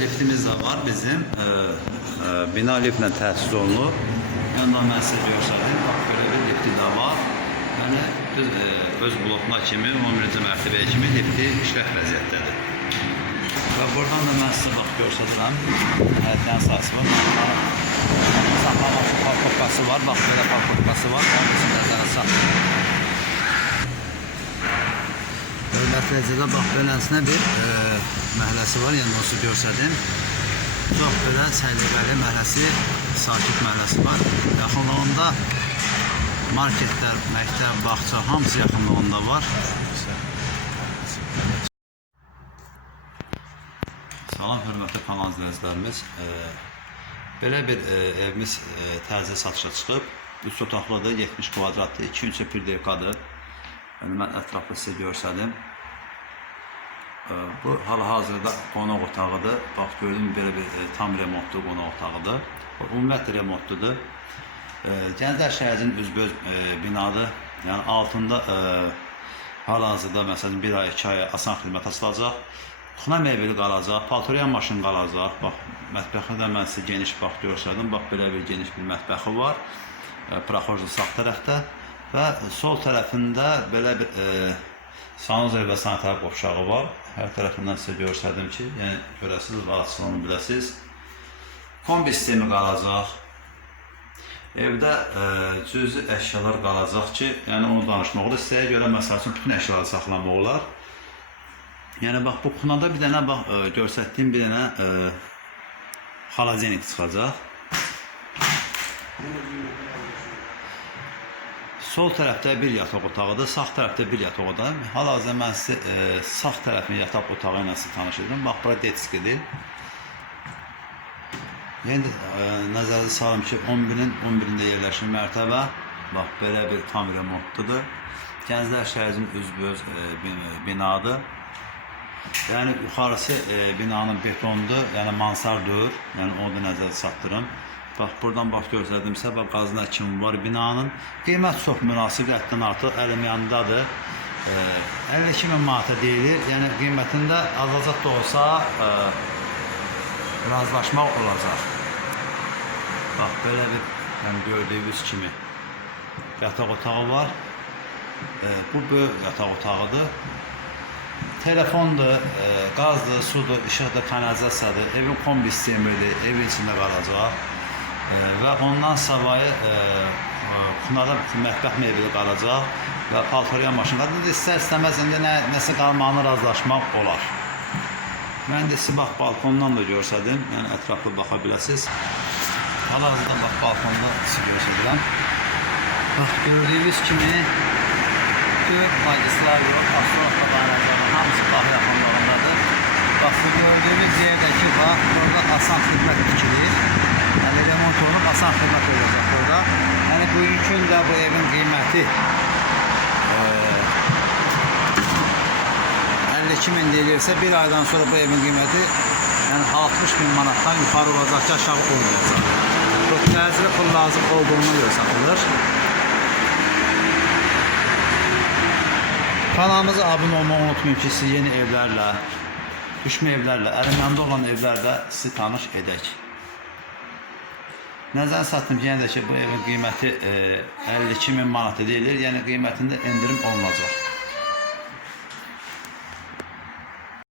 bir de var bizim. Ee, e, bina liftle təsis olunur. Yandan mən sizə göstərdim. Bax, bir lifti də var. Yəni, öz, e, öz blokuna kimi, 11-ci mərtəbəyə kimi lifti işlək vəziyyətdədir. Və buradan da mən sizə bax görsədirəm. Həyətdən var. Saxlamaq üçün park var. Bax, belə park var. Onun üçün nəzərə saxlayın. Dövlət Rəcədə bax beləsinə bir e, məhləsi var, yəni onu görsədim. Çox belə çəlləbəli məhləsi, sakit məhləsi var. Yaxınlığında marketlər, məktəb, bağça hamısı yaxınlığında var. Salam hörmətli kanal izləyicilərimiz. E, belə bir e, evimiz e, təzə satışa çıxıb. 3 otaqlıdır, 70 kvadratdır, 2-3 bir Önümə ətraflı sizə görsədim. Ee, bu hal-hazırda qonaq otağıdır. Bax gördüm belə bir e, tam remontlu qonaq otağıdır. Ümumiyyətlə remontludur. Ee, Gənclər şəhərinin üzbəüz e, binadır. Yəni altında e, hal-hazırda məsələn 1 ay, 2 ay asan xidmət açılacaq. Xına meyvəli qalacaq, paltoryan maşın qalacaq. Bax mətbəxi də mən sizə geniş bax görsədim. Bax belə bir geniş bir mətbəxi var. Proxorjun sağ tərəfdə. Və sol tərəfində belə bir e, sanuzer və sanitar qovşağı var. Her tarafından sizə göstərdim ki, yani görəsiniz və açılımı biləsiniz. Kombi sistemi qalacaq. Evde e, eşyalar əşyalar qalacaq ki, yəni onu danışmaq olar. Sizə görə məsəl üçün bütün əşyaları saxlamaq olar. Yəni bax bu kuknada bir dənə bax e, göstərdiyim bir dənə e, xalacenik çıxacaq. Sol tərəfdə bir yataq otağıdır, sağ tərəfdə bir yataq otağıdır. Hal-hazırda mən sizə e, sağ tərəfin yataq otağı ilə sizi tanışdırdım. Bax, bura detskidir. Yəni e, nəzərdə salım ki, 11-in 11-də yerləşən mərtəbə bax belə bir tam remontludur. Gənclər şəhərinin e, üzbəüz e, binadır. Yəni yuxarısı e, binanın betondur, yəni mansardır. Yəni onu da nəzərdə çatdırım. Bax, buradan bax göstərdimsə və qazına kimi var binanın. Qiymət çox münasib, həddən artıq əlim yanındadır. E, ee, 52 min manata deyilir. Yəni qiymətində azalacaq da olsa e, razılaşmaq olacaq. Bax, belə bir yəni gördüyünüz kimi yataq otağı var. E, bu böyük yataq otağıdır. Telefondur, e, qazdır, sudur, işıqdır, kanalizasiyadır, evin kombi sistemidir, evin içində qalacaq. və ondan savayı Xınada e, e, mətbəx meyveli qalacaq və paltorya maşını qalacaq. İstər-istəməz indi nə, nəsə qalmağını razılaşmaq olar. Mən də sizi bax balkondan da görsədim, yəni ətraflı baxa biləsiniz. Hal-hazırda bax balkonda sizi görsədirəm. Bax gördüyünüz kimi böyük bacıslar yox, astrologda qaynaqları hamısı bax yaxınlarındadır. Bax bu gördüyünüz yerdəki bax, orada asan xidmət dikilir. torunu basan xidmət olacaq burada. Yəni bu gün də bu evin qiyməti e, ee, 52 min deyilirsə bir aydan sonra bu evin qiyməti yəni 60 min manatdan yuxarı olacaq ki, aşağı olmayacaq. Bu təcili pul lazım olduğunu görə satılır. Kanalımıza abunə olmayı unutmayın ki, sizi yeni evlərlə, düşmə evlərlə, əlimləndə olan evlərlə sizi tanış edək. Nəzərə satdım ki, yəni də ki, bu evin qiyməti e, 52 min manat deyilir, yəni qiymətində endirim olunacaq.